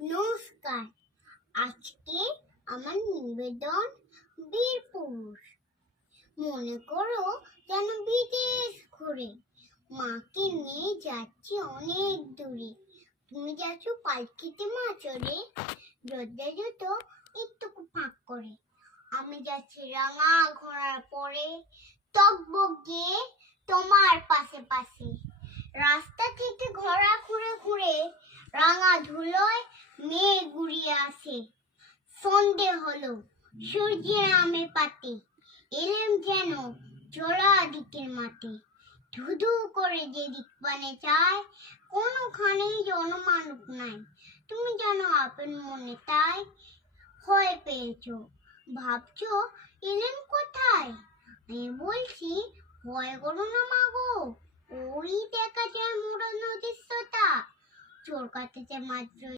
নমস্কার। আজকে আমার নিবেদন বীর পুরুষ। মনে করো যেন বিদেশ ঘুরে মাকে নিয়ে যাচ্ছি অনেক দূরে। তুমি যাচ্ছ পালকিতে মা চড়ে, যোদ্ধা জুতো একটু ফাঁক করে। আমি যাচ্ছি রাঙা ঘোড়ার পরে, টকবক গিয়ে তোমার পাশে পাশে। রাস্তা থেকে ঘোড়া ঘুরে ঘুরে রাঙা ধুলোয় মেঘ গুড়িয়ে আসে। সন্ধে হলো, সূর্যের নামে পাতে, এলেম যেন জোড়া দিকের মাঠে। ধুধু করে যে দিক পানে চায়, কোনোখানেই জনমানব নাই। তুমি যেন আপন মনে তাই ভয় পেয়েছো, ভাবছো এলেন কোথায়? আমি বলছি ভয় করো না মাগো, ওই দেখা যায় মোড় নদীর সোতা, চোর কাটেছে মাত্র